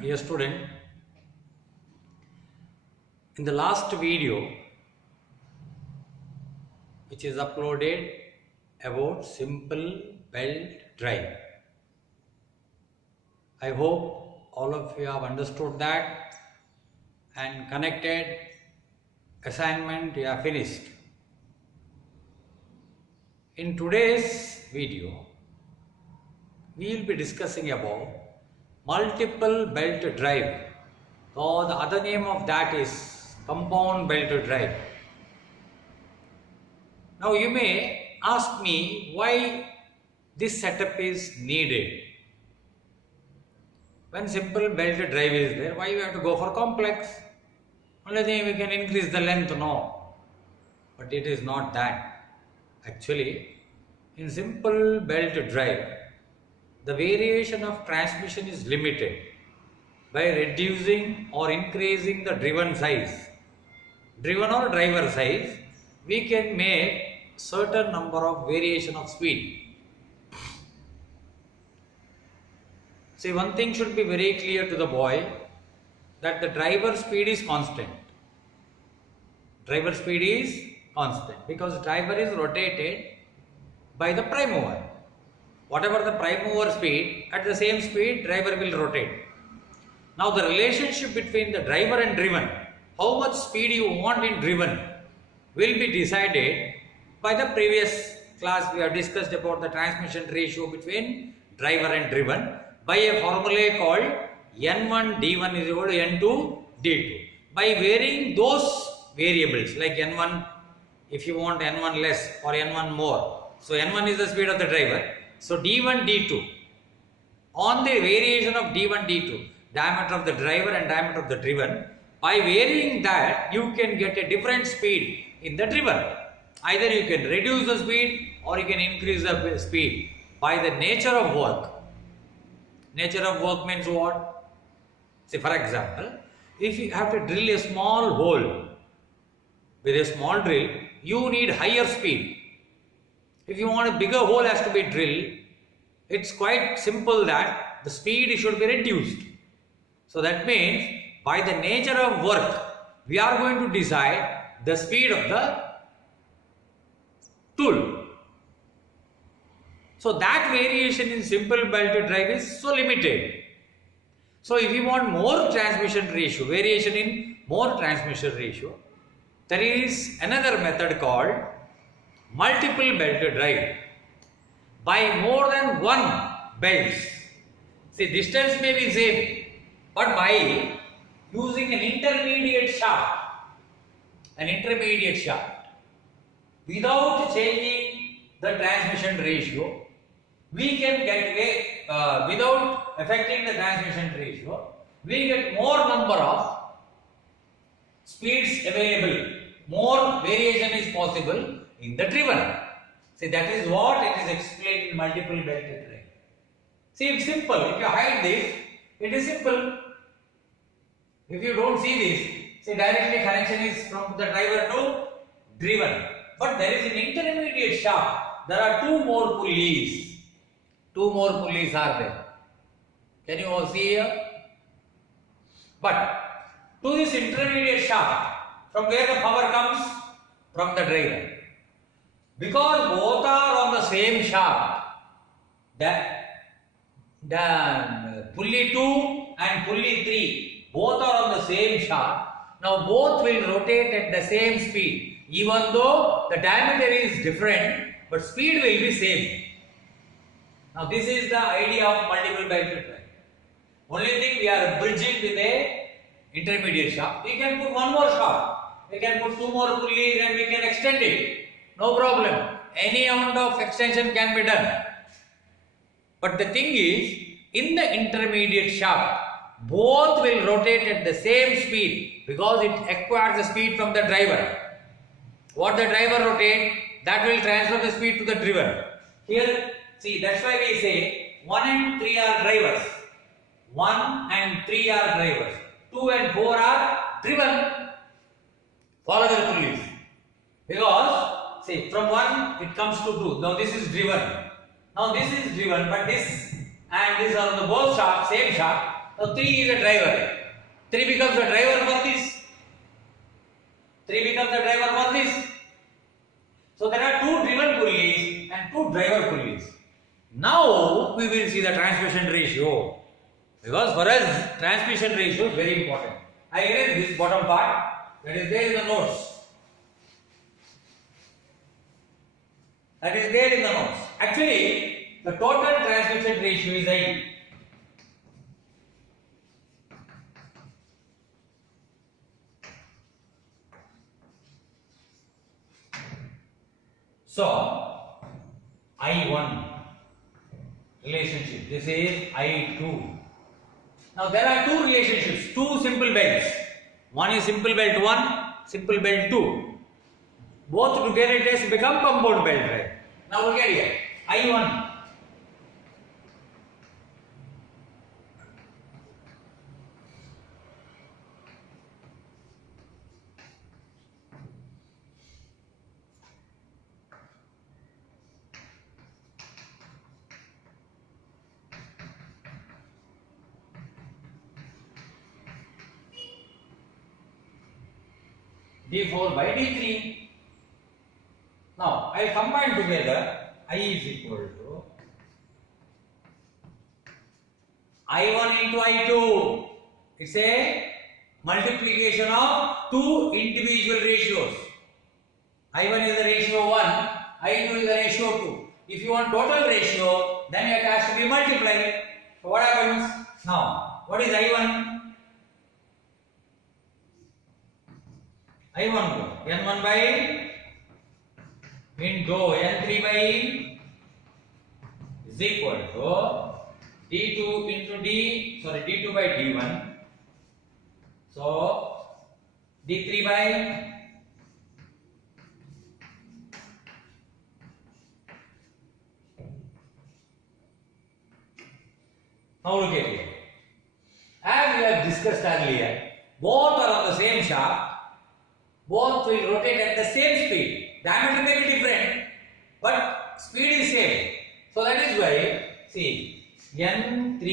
Dear student, in the last video which is uploaded about simple belt drive, I hope all of you have understood that and connected assignment you have finished. In today's video, we will be discussing about multiple belt drive, or the other name of that is compound belt drive. Now you may ask me why this setup is needed. When simple belt drive is there, why you have to go for complex? Only thing we can increase the length, no. But it is not that. Actually, in simple belt drive, the variation of transmission is limited by reducing or increasing the driven size. Driven or driver size, we can make certain number of variation of speed. See, one thing should be very clear to the boy, that the driver speed is constant. Driver speed is constant because driver is rotated by the prime mover. Whatever the prime mover speed, at the same speed driver will rotate. Now the relationship between the driver and driven, how much speed you want in driven, will be decided by the previous class. We have discussed about the transmission ratio between driver and driven by a formula called N1 D1 is equal to N2 D2. By varying those variables like N1, if you want N1 less or N1 more. So N1 is the speed of the driver. So D1 D2, on the variation of D1 D2, diameter of the driver and diameter of the driven, by varying that you can get a different speed in the driven. Either you can reduce the speed or you can increase the speed by the nature of work. Nature of work means what? Say for example, if you have to drill a small hole with a small drill, you need higher speed. If you want a bigger hole has to be drilled, it's quite simple that the speed should be reduced. So that means by the nature of work, we are going to decide the speed of the tool. So that variation in simple belt drive is so limited. So if you want more transmission ratio, variation in more transmission ratio, there is another method called multiple belt drive. By more than one belts, see distance may be same, but by using an intermediate shaft, without changing the transmission ratio, we can get away, without affecting the transmission ratio, we get more number of speeds available, more variation is possible in the driven. See, that is what it is explained in multiple belt drive. See, it's simple. If you hide this, it is simple. If you don't see this, see directly connection is from the driver to driven. But there is an intermediate shaft. There are two more pulleys. Two more pulleys are there. Can you all see here? But to this intermediate shaft, from where the power comes? From the driver. Because both are on the same shaft, the pulley 2 and pulley 3, both are on the same shaft. Now both will rotate at the same speed, even though the diameter is different, but speed will be same. Now this is the idea of multiple belt drive. Only thing, we are bridging with a intermediate shaft. We can put one more shaft. We can put two more pulleys and we can extend it. No problem. Any amount of extension can be done. But the thing is, in the intermediate shaft, both will rotate at the same speed because it acquires the speed from the driver. What the driver rotates, that will transfer the speed to the driven. Here, see, that's why we say 1 and 3 are drivers. 1 and 3 are drivers. 2 and 4 are driven. Follow the pulleys. Because, see, from 1 it comes to 2. Now this is driven. Now this is driven, but this and this are on the both shaft, same shaft. Now 3 is a driver. 3 becomes a driver for this. 3 becomes a driver for this. So there are 2 driven pulleys and 2 driver pulleys. Now we will see the transmission ratio. Because for us transmission ratio is very important. I erase this bottom part that is there in the notes. That is there in the notes. Actually, the total transmission ratio is I. So, I1 relationship. This is I2. Now there are 2 relationships, 2 simple belts. One is simple belt 1, simple belt 2. Both together it has become compound belt, right? Now look at here. I1. D4 by D3. Now I will combine together. I is equal to I1 into I2. It's a multiplication of 2 individual ratios. I1 is the ratio 1, I2 is the ratio 2. If you want total ratio, then it has to be multiplied. So what happens? Now, what is I1? I1 N1 by into N3 by is equal to D2 into D2 by D1. So D3 by now look at here. As we have discussed earlier, both are on the same shaft. Both will rotate at the same speed. Diameter may be different, but speed is same. So that is why, see, N3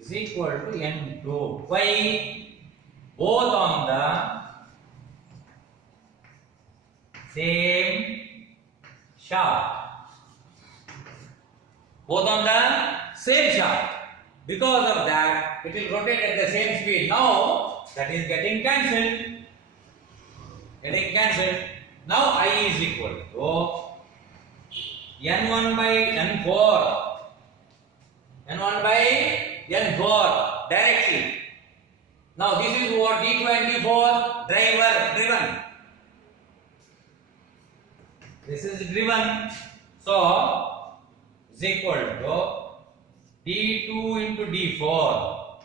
is equal to N2. Why? Both on the same shaft. Both on the same shaft. Because of that, it will rotate at the same speed. Now, that is getting cancelled. Now I is equal to N1 by N4. N1 by N4 directly. Now this is what D2 and D4 driven. This is driven. So is equal to D2 into D4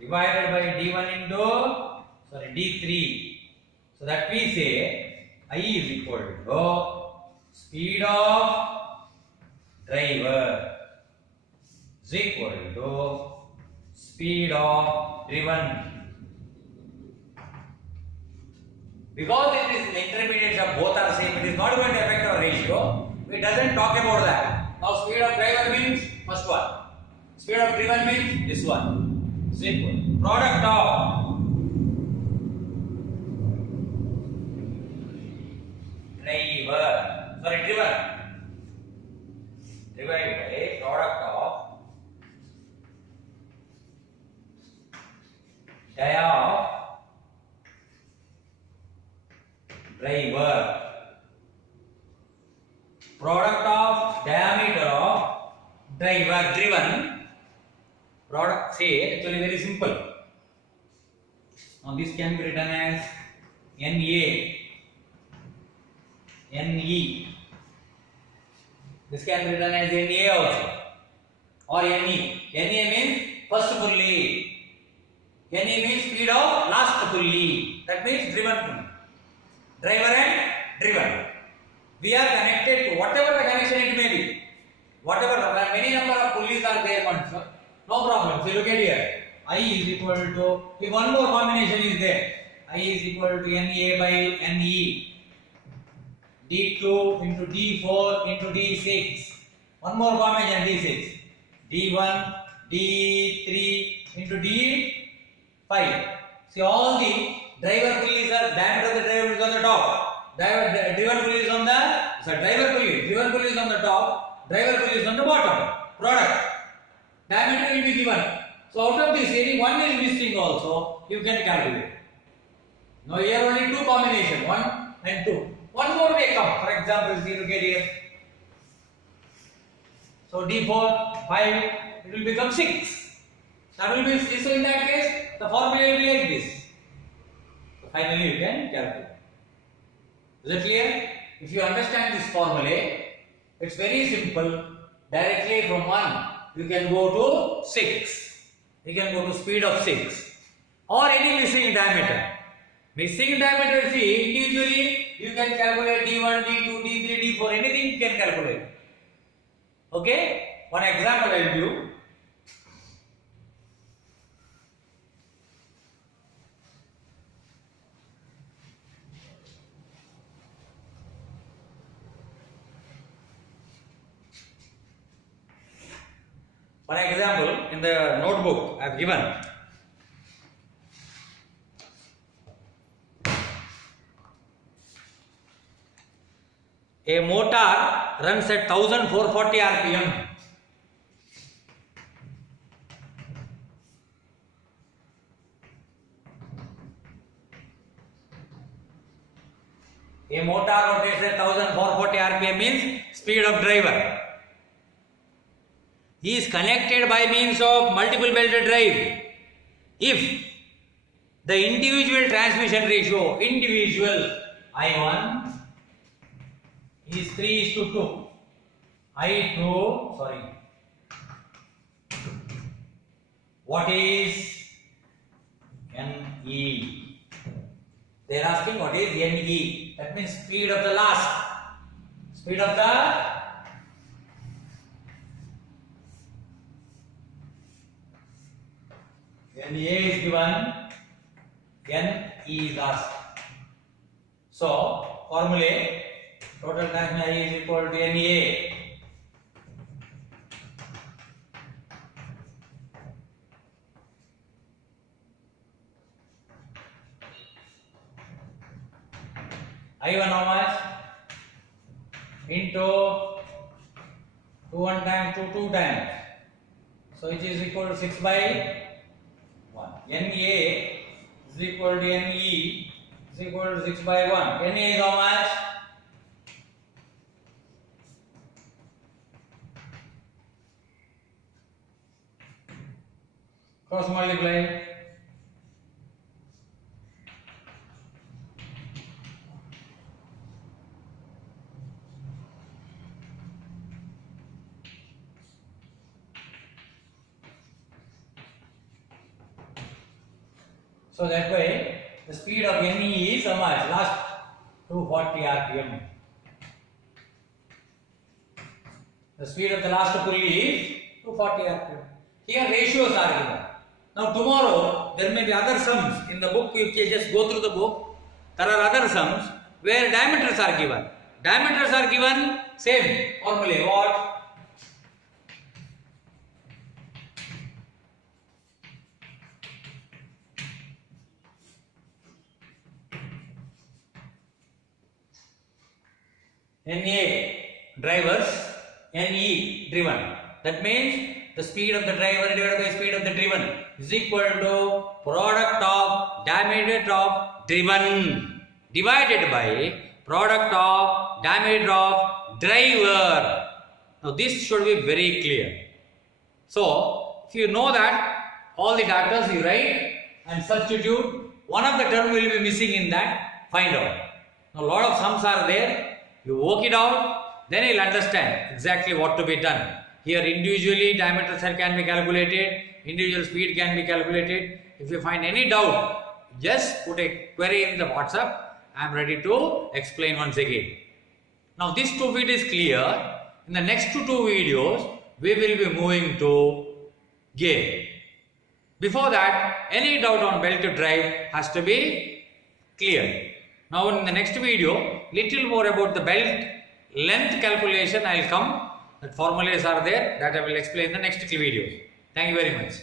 divided by D1 into D3. So that we say I is equal to speed of driver is equal to speed of driven. Because it is intermediates of both are same, it is not going to affect our ratio. It doesn't talk about that. Now speed of driver means first one. Speed of driven means this one. Is equal. Product of driven divided by product of dia of driver, product of diameter of driver driven. Product, say, actually very simple. Now this can be written as NA, NE. This can be written as NA also or NE. NA means first pulley. NE means speed of last pulley. That means driven pulley. Driver and driven. We are connected to whatever the connection it may be. Whatever, many number of pulleys are there, no problem. So look at here. I is equal to, if one more combination is there, I is equal to NA by NE. D2 into D4 into D6. One more combination D6. D1, D3, into D 5. See, all the driver pulleys are diameter of the driver is on the top. Driver pulley is on the driver pulley is on the top. Driver pulley is on the bottom. Product diameter will be given. So out of this, any one is missing also, you can calculate. Now here only two combination, 1 and 2. One more may come. For example, see, look at here. So D4, 5, it will become 6. That will be, so in that case, the formula will be like this. So finally you can calculate. Is it clear? If you understand this formula, it's very simple. Directly from 1, you can go to 6. You can go to speed of 6. Or any missing diameter. Missing diameter, see, individually you can calculate D1, D2, D3, D4, anything you can calculate. Okay? One example I will do. One example in the notebook I have given. A motor runs at 1440 RPM. A motor rotates at 1440 RPM means speed of driver. He is connected by means of multiple belted drive. If the individual transmission ratio, I1 is 3:2, I2, what is NE? They are asking what is NE. That means speed of the last. Speed of the NA is given, NE is asked. So, formula total transmission I is equal to NA. I1 how much? Into 2 1 times 2 2 times. So it is equal to 6 by 1. NA is equal to NE is equal to 6 by 1. NA is how much? Cross multiply. So that way the speed of NE is how much? Last 240 RPM. The speed of the last pulley is 240 RPM. Here ratios are given. Now tomorrow there may be other sums in the book. You can just go through the book. There are other sums where diameters are given. Diameters are given, same formula. What? NA drivers, NE driven. That means the speed of the driver divided by speed of the driven is equal to product of diameter of driven divided by product of diameter of driver. Now this should be very clear. So if you know that all the data you write and substitute, one of the term will be missing in that, find out. Now a lot of sums are there. You work it out, then you'll understand exactly what to be done. Here individually diameter can be calculated, individual speed can be calculated. If you find any doubt, just put a query in the WhatsApp. I am ready to explain once again. Now this 2 feet is clear. In the next 2 videos, we will be moving to gear. Before that, any doubt on belt to drive has to be clear. Now in the next video, little more about the belt length calculation I will come. The formulas are there that I will explain in the next videos. Thank you very much.